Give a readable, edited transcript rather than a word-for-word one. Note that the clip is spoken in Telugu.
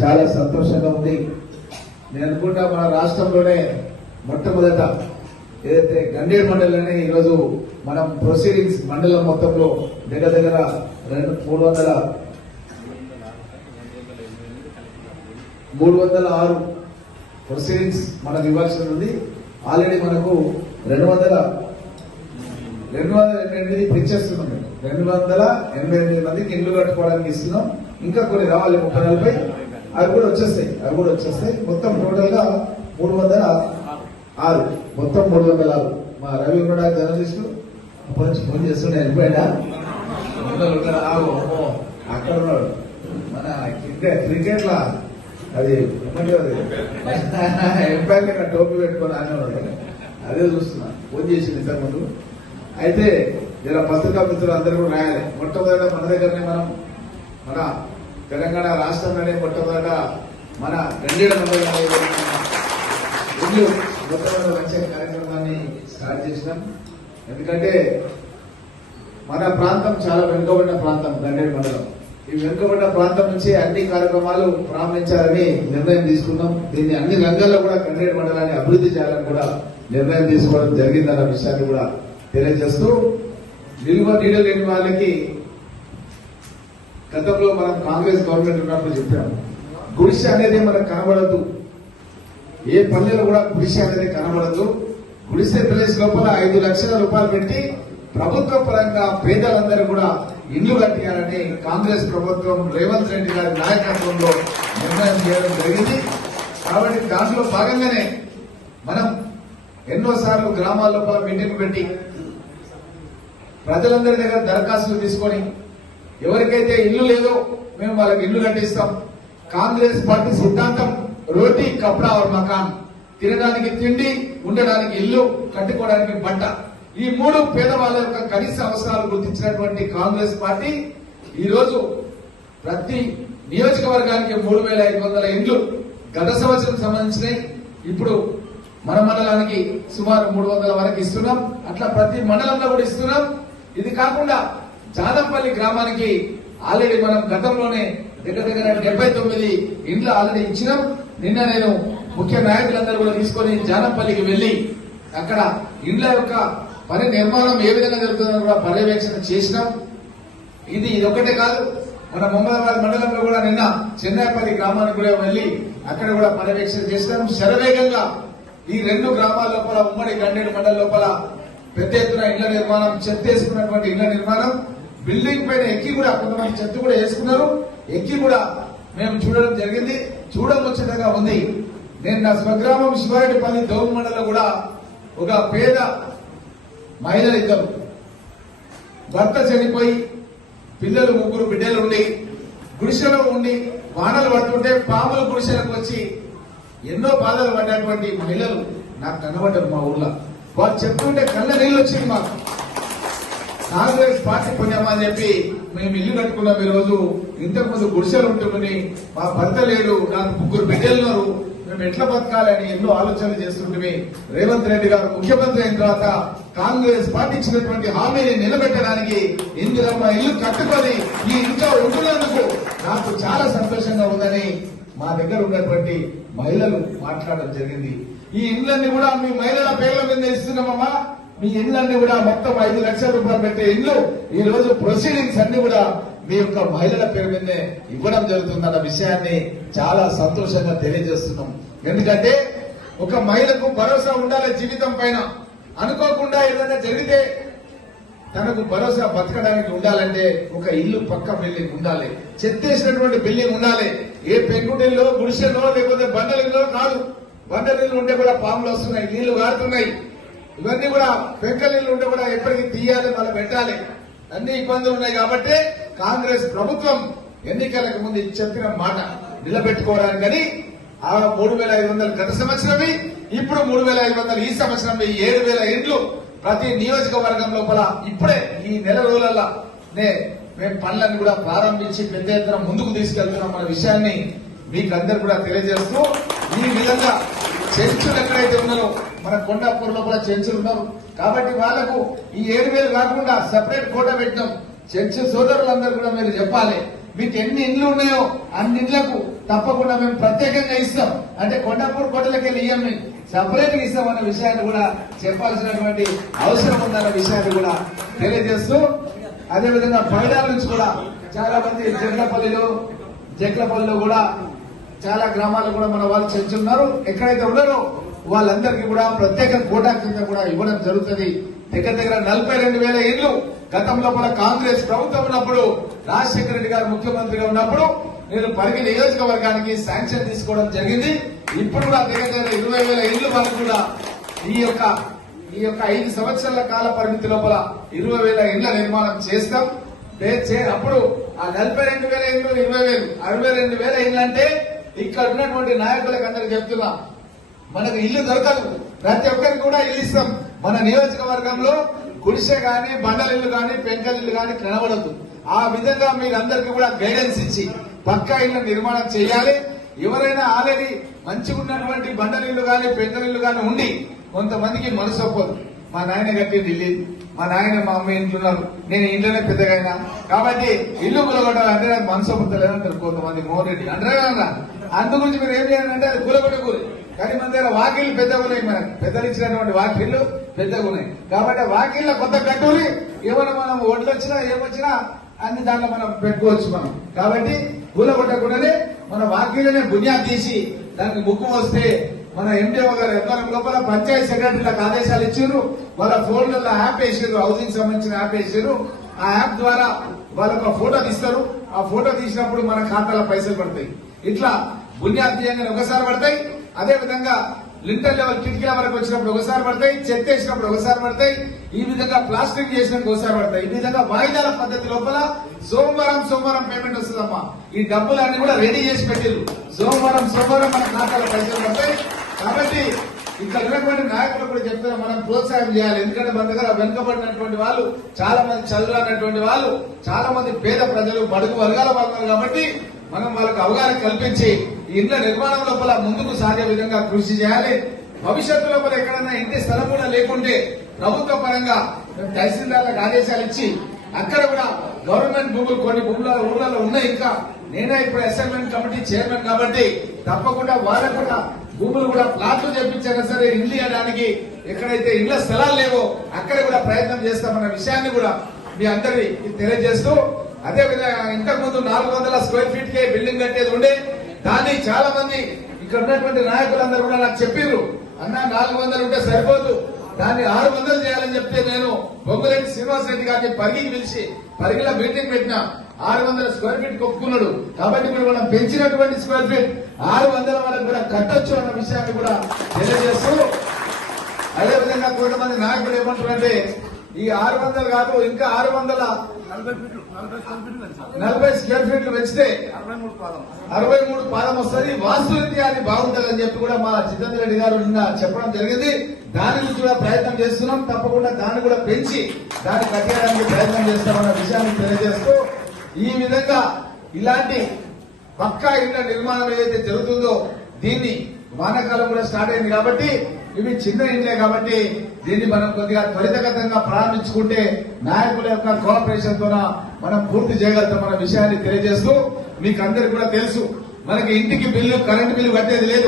చాలా సంతోషంగా ఉంది. నేను అనుకుంటా మన రాష్ట్రంలోనే మొట్టమొదట ఏదైతే గండేడు మండలంలోనే ఈరోజు మనం ప్రొసీడింగ్స్ మండలం మొత్తంలో దగ్గర 306 ప్రొసీడింగ్స్ మనకు ఇవ్వాల్సి ఉంది. ఆల్రెడీ మనకు 288 ఇచ్చేస్తున్నాం. 288 మందికి ఇల్లు కట్టుకోవడానికి ఇస్తున్నాం. ఇంకా కొన్ని రావాలి 30-40 అవి కూడా వచ్చేస్తాయి. మొత్తం టోటల్ గా 306 మొత్తం 306. మా రవి కూడా జర్నలిస్టు ఫోన్ చేస్తుండే వెళ్ళిపోయాడా అక్కడ ఉన్నాడు. మన క్రికెట్ లా అది ఎంపైర్ టోపీ పెట్టుకొని ఆయన ఉన్నాడు. అదే చూస్తున్నా ఫోన్ చేసింది ఇంతకుముందు. అయితే ఇలా పత్రికా మిత్రులు అందరూ కూడా రాయాలి. మొట్టమొదట మన దగ్గరనే మన తెలంగాణ రాష్ట్రంలోనే మొట్టమొదట మన గండేడు మండలం ఇల్లు మొట్టమొదటి మంచి కార్యక్రమాన్ని స్టార్ట్ చేసినాం. ఎందుకంటే మన ప్రాంతం చాలా వెనుకబడిన ప్రాంతం గండేడు మండలం. ఈ వెనుకబడిన ప్రాంతం నుంచి అన్ని కార్యక్రమాలు ప్రారంభించాలని నిర్ణయం తీసుకున్నాం. దీన్ని అన్ని రంగాల్లో కూడా గండేడు మండలాన్ని అభివృద్ధి చేయాలని కూడా నిర్ణయం తీసుకోవడం జరిగిందన్న విషయాన్ని కూడా తెలియజేస్తూ, నిలువ నీడ లేని వాళ్ళకి గతంలో మనం కాంగ్రెస్ గవర్నమెంట్ ఉన్నప్పుడు చెప్పాము, గుడిసె అనేది మనకు కనబడద్దు. ఏ పల్లెలో కూడా గుడిసె అనేది కనబడద్దు. గుడిసె ప్లేస్ లోపల 5 లక్షల రూపాయలు పెట్టి ప్రభుత్వ పరంగా పేదలందరూ కూడా ఇల్లు కట్టియాలని కాంగ్రెస్ ప్రభుత్వం రేవంత్ రెడ్డి గారి నాయకత్వంలో నిర్ణయం చేయడం జరిగింది. కాబట్టి దాంట్లో భాగంగానే మనం ఎన్నోసార్లు గ్రామాల లోపల మీటింగ్ పెట్టి ప్రజలందరి దగ్గర దరఖాస్తులు తీసుకొని ఎవరికైతే ఇల్లు లేదో మేము వాళ్ళకి ఇల్లు కట్టిస్తాం. కాంగ్రెస్ పార్టీ సిద్ధాంతం రోటీ కప్డా और మకాన్, తినడానికి తిండి, ఉండడానికి ఇల్లు, కట్టుకోవడానికి బట్ట. ఈ 3 పేదవాళ్ళ యొక్క కనీస అవసరాలు గుర్తించినటువంటి కాంగ్రెస్ పార్టీ ఈ రోజు ప్రతి నియోజకవర్గానికి 3500 ఇండ్లు గత సంవత్సరం సంబంధించినవి ఇప్పుడు మన మండలానికి సుమారు 300 వరకు ఇస్తున్నాం. అట్లా ప్రతి మండలంలో కూడా ఇస్తున్నాం. ఇది కాకుండా జాదంపల్లి గ్రామానికి ఆల్రెడీ మనం గతంలోనే దగ్గర 79 ఇండ్లు ఆల్రెడీ ఇచ్చినాం. నిన్న నేను ముఖ్య నాయకులందరూ కూడా తీసుకొని జాదంపల్లికి వెళ్లి అక్కడ ఇండ్ల యొక్క పని నిర్మాణం ఏ విధంగా జరుగుతుందో కూడా పర్యవేక్షణ చేసినాం. ఇది ఒకటే కాదు, మన మొహమ్మదాబాద్ మండలంలో కూడా నిన్న చెన్నైపల్లి గ్రామానికి కూడా వెళ్లి అక్కడ కూడా పర్యవేక్షణ చేసినాం. శరవేగంగా ఈ 2 గ్రామాల లోపల ఉమ్మడి గండేడు మండలం లోపల పెద్ద ఎత్తున ఇళ్ల నిర్మాణం, చెత్త వేసుకున్నటువంటి ఇళ్ల నిర్మాణం, బిల్డింగ్ పైన ఎక్కి కూడా కొంతమంది చెత్త కూడా వేసుకున్నారు. ఎక్కి కూడా మేము చూడడం జరిగింది. చూడముచ్చటగా ఉంది. నేను నా స్వగ్రామం శివారెడ్డిపల్లి దౌన్ మండలంలో కూడా ఒక పేద మహిళలు 2 భర్త చనిపోయి పిల్లలు 3 బిడ్డలు ఉండి గుడిసెలో ఉండి వానలు పడుతుంటే పాములు గుడిసెలకు వచ్చి ఎన్నో బాధలు పడ్డటువంటి మహిళలు నాకు కనబడ్డారు మా ఊర్లో. వాళ్ళు చెప్తుంటే కళ్ళ నీళ్ళు వచ్చింది. మాకు కాంగ్రెస్ పార్టీ పుణ్యమా అని చెప్పి మేము ఇల్లు కట్టుకున్నాం. ఈ రోజు ఇంతకుముందు గుడిసెలు ఉంటుందని మా భర్త లేడు, నాకు 3 బిడ్డలున్నారు, మేము ఎట్లా బతకాలని ఎన్నో ఆలోచనలు చేస్తుంటే రేవంత్ రెడ్డి గారు ముఖ్యమంత్రి అయిన తర్వాత కాంగ్రెస్ పార్టీ ఇచ్చినటువంటి హామీని నిలబెట్టడానికి ఇందిరమ్మ ఇల్లు కట్టుకొని ఈ ఇంట్లో ఉంటున్నందుకు నాకు చాలా సంతోషంగా ఉందని మా దగ్గర ఉన్నటువంటి మహిళలు మాట్లాడడం జరిగింది. ఈ ఇళ్లన్నీ కూడా మీ మహిళల పేర్ల మీద ఇస్తున్నామమ్మా. మీ ఇళ్లన్నీ కూడా మొత్తం 5 లక్షల రూపాయలు పెట్టే ఇల్లు ఈ రోజు ప్రొసీడింగ్స్ అన్ని కూడా మీ యొక్క మహిళల పేరు మీదే ఇవ్వడం జరుగుతుందన్న విషయాన్ని చాలా సంతోషంగా తెలియజేస్తున్నాం. ఎందుకంటే ఒక మహిళకు భరోసా ఉండాలి జీవితం పైన. అనుకోకుండా ఏదైనా జరిగితే తనకు భరోసా బతకడానికి ఉండాలంటే ఒక ఇల్లు పక్క బిల్డింగ్ ఉండాలి, చెత్తేసినటువంటి బిల్డింగ్ ఉండాలి. ఏ పెంకుటిల్లో గుడిసెల్లో లేకపోతే బండలిల్లో కాదు. బండలిల్లు ఉంటే కూడా పాములు వస్తున్నాయి, నీళ్లు గారుతున్నాయి. ఇవన్నీ కూడా పెంకలిల్లు ఉంటే కూడా ఎప్పటికీ తీయాలి, మళ్ళీ పెట్టాలి. అన్ని ఇబ్బందులు ఉన్నాయి. కాబట్టి కాంగ్రెస్ ప్రభుత్వం ఎన్నికలకు ముందు చెప్పిన మాట నిలబెట్టుకోవడానికని ఆ 3500 గత సంవత్సరమే, ఇప్పుడు 3500 ఈ సంవత్సరం 7000 ఇండ్లు ప్రతి నియోజకవర్గం లోపల ఇప్పుడే ఈ నెల రోజులలో మేము పనులను కూడా ప్రారంభించి పెద్ద ఎత్తున ముందుకు తీసుకెళ్తున్నాం అన్న విషయాన్ని మీకు అందరు కూడా తెలియజేస్తూ, ఈ విధంగా చెంచులు ఎక్కడైతే ఉన్నారో మన కొండాపూర్ లోపల చెంచులు ఉన్నారు కాబట్టి వాళ్లకు ఈ 7000 కాకుండా సెపరేట్ కోటా పెట్టినాం. చెంచు సోదరులందరూ కూడా మీరు చెప్పాలి, మీకు ఎన్ని ఇండ్లు ఉన్నాయో అన్ని ఇండ్లకు తప్పకుండా మేము ప్రత్యేకంగా ఇస్తాం. అంటే కొండాపూర్ కోటలకి వెళ్ళి ఇయ్యం, సపరేట్ గా ఇస్తాం అన్న విషయాన్ని కూడా చెప్పాల్సినటువంటి అవసరం ఉందన్న విషయాన్ని కూడా తెలియజేస్తూ, అదేవిధంగా పైడాల నుంచి కూడా చాలా మంది జగ్లపల్లిలో కూడా చాలా గ్రామాలు కూడా మన వాళ్ళు చెంచున్నారు. ఎక్కడైతే ఉన్నారో వాళ్ళందరికీ కూడా ప్రత్యేక కోటా కింద కూడా ఇవ్వడం జరుగుతుంది. దగ్గర దగ్గర 42,000 ఇళ్లు గతంలో మన కాంగ్రెస్ ప్రభుత్వం ఉన్నప్పుడు రాజశేఖర రెడ్డి గారు ముఖ్యమంత్రిగా ఉన్నప్పుడు నేను పరిగి నియోజకవర్గానికి శాంక్షన్ తీసుకోవడం జరిగింది. ఇప్పుడు కూడా దగ్గర దగ్గర 20,000 ఇళ్లు వరకు కూడా ఈ యొక్క 5 సంవత్సరాల కాల పరిమితి లోపల 20,000 ఇళ్ల నిర్మాణం చేస్తాం. అప్పుడు ఆ 42,000 ఇళ్లు 20,000 62,000 ఇళ్లు అంటే ఇక్కడ ఉన్నటువంటి నాయకులకు అందరికి చెప్తున్నా, మనకు ఇల్లు దొరకదు, ప్రతి ఒక్కరికి కూడా ఇల్లు ఇస్తాం. మన నియోజకవర్గంలో గుడిసె గాని బండల ఇల్లు గాని పెంకల ఇల్లు గాని కనబడదు. ఆ విధంగా మీరందరికీ కూడా గైడెన్స్ ఇచ్చి పక్కా ఇళ్ల నిర్మాణం చేయాలి. ఎవరైనా ఆల్రెడీ మంచిగా ఉన్నటువంటి బండల ఇల్లు గాని పెంకల ఇల్లు గాని ఉండి కొంతమందికి మనసు ఒప్పదు, మా నాయన కట్టింది ఇల్లు, మా నాయన మా అమ్మ ఇంట్లున్నారు, నేను ఇంట్లోనే పెద్దగా అయినా కాబట్టి ఇల్లు కూలగొట్టాలంటే నాకు మనసు ఒప్పుతలేదంటారు కొంతమంది. మోహన్ రెడ్డి అంటారా, అందు గురించి మీరు ఏం చేయాలంటే అది కూలగొట్టే కూలి. కానీ మన దగ్గర వాకిళ్ళు పెద్దగా ఉన్నాయి, మనకి పెద్దలు ఇచ్చినటువంటి వాకిళ్ళు పెద్దగా ఉన్నాయి కాబట్టి వాకిళ్ళ కొత్త కట్టూరి ఏమైనా మనం ఒడ్లు వచ్చినా ఏమొచ్చినా అన్ని దాంట్లో మనం పెట్టుకోవచ్చు మనం. కాబట్టి కూలగొట్టకుండానే మన వాకిళ్ళనే బునియాద్ తీసి దానికి ముక్కు వస్తే మన ఎండిఓ గారు ఎంఆర్ఎం లోపల పంచాయతీ సెక్రటరీలకు ఆదేశాలు ఇచ్చారు. వాళ్ళ ఫోన్లలో యాప్ వేసారు, హౌసింగ్ సంబంధించిన యాప్ వేసారు. ఆ యాప్ ద్వారా వాళ్ళకు ఫోటో తీస్తారు. ఆ ఫోటో తీసినప్పుడు మన ఖాతాలో పైసలు పడతాయి. ఇట్లా బునియాద్ తీయంగానే ఒకసారి పడతాయి. అదే విధంగా లింటర్ లెవెల్ కిటికీల వరకు వచ్చినప్పుడు ఒకసారి పడతాయి, చెత్త వేసినప్పుడు ఒకసారి పడతాయి, ఈ విధంగా ప్లాస్టింగ్ చేసినప్పుడు ఒకసారి పడతాయి. ఈ విధంగా వాయిదాల పద్ధతి లోపల సోమవారం పేమెంట్ వస్తుందమ్మా. ఈ డబ్బులన్నీ కూడా రెడీ చేసి పెట్టిరు. సోమవారం మన ఖాతాలో పైసలు పడతాయి. కాబట్టి ఇక్కడ ఉన్నటువంటి నాయకులు కూడా చెప్తారు, మనం ప్రోత్సాహం చేయాలి. ఎందుకంటే మన దగ్గర వెనుకబడినటువంటి వాళ్ళు చాలా మంది, చదువురానటువంటి వాళ్ళు చాలా మంది, పేద ప్రజలు బడుగు వర్గాల వాళ్ళు కాబట్టి మనం వాళ్ళకు అవగాహన కల్పించి ఈ ఇండ్ల నిర్మాణం లోపల ముందుకు సాగే విధంగా కృషి చేయాలి. భవిష్యత్తు లోపల ఎక్కడైనా ఇంటి స్థలం కూడా లేకుంటే ప్రభుత్వ పరంగా తహసీల్దార్లకు ఆదేశాలు ఇచ్చి అక్కడ కూడా గవర్నమెంట్ భూములు కొన్ని ఊర్లలో ఉన్నాయి. ఇంకా నేనే ఇప్పుడు అసైన్మెంట్ కమిటీ చైర్మన్ కాబట్టి తప్పకుండా వాళ్ళకు కూడా భూములు కూడా ప్లాట్లు చేపించాక సరే ఇల్లు ఇవ్వడానికి ఎక్కడైతే ఇళ్ల స్థలాలు లేవో అక్కడ కూడా ప్రయత్నం చేస్తామన్న విషయాన్ని కూడా మీ అందరికీ తెలియజేస్తూ, అదే విధంగా ఇంతకు ముందు 400 స్క్వేర్ ఫీట్ కే బిల్డింగ్ కట్టేది ఉండే, దాన్ని చాలా మంది ఇక్కడ ఉన్నటువంటి నాయకులందరూ కూడా నాకు చెప్పారు, అన్న 400 ఉంటే సరిపోదు, దాన్ని 600 చేయాలని చెప్తే నేను బొమ్మరెడ్డి శ్రీనివాస్ రెడ్డి గారిని పరిగికి పిలిచి పరిగిలో మీటింగ్ పెట్టినా 600 స్క్వేర్ ఫీట్ ఒప్పుకున్నాడు. కాబట్టి ఇప్పుడు మనం పెంచినటువంటి స్క్వేర్ ఫీట్ 600 వరకు కూడా కట్టొచ్చు అన్న విషయాన్ని కూడా తెలియజేస్తూ, అదేవిధంగా కొంతమంది నాయకులు ఏమంటారంటే ఈ 600 కాదు ఇంకా 640 స్క్వేర్ ఫీట్లు పెంచితే 63 పాదం వస్తుంది, వాస్తురీత్యా అది బాగుంటుందని చెప్పి కూడా మా జితేంద్ర రెడ్డి గారు నిన్న చెప్పడం జరిగింది. దాని గురించి కూడా ప్రయత్నం చేస్తున్నాం. తప్పకుండా దాన్ని కూడా పెంచి దాన్ని కట్టేయడానికి ప్రయత్నం చేస్తామన్న విషయాన్ని తెలియజేస్తూ, ఈ విధంగా ఇలాంటి పక్కా ఇళ్ల నిర్మాణం ఏదైతే జరుగుతుందో దీన్ని వానాకాలం కూడా స్టార్ట్ అయింది కాబట్టి ఇవి చిన్న ఇండ్లే కాబట్టి దీన్ని మనం కొద్దిగా త్వరితగతంగా ప్రారంభించుకుంటే నాయకుల యొక్క కోఆపరేషన్ తో మనం పూర్తి చేయగలుగుతాం అన్న విషయాన్ని తెలియజేస్తూ, మీకు అందరికి కూడా తెలుసు మనకి ఇంటికి బిల్లు కరెంటు బిల్లు కట్టేది లేదు.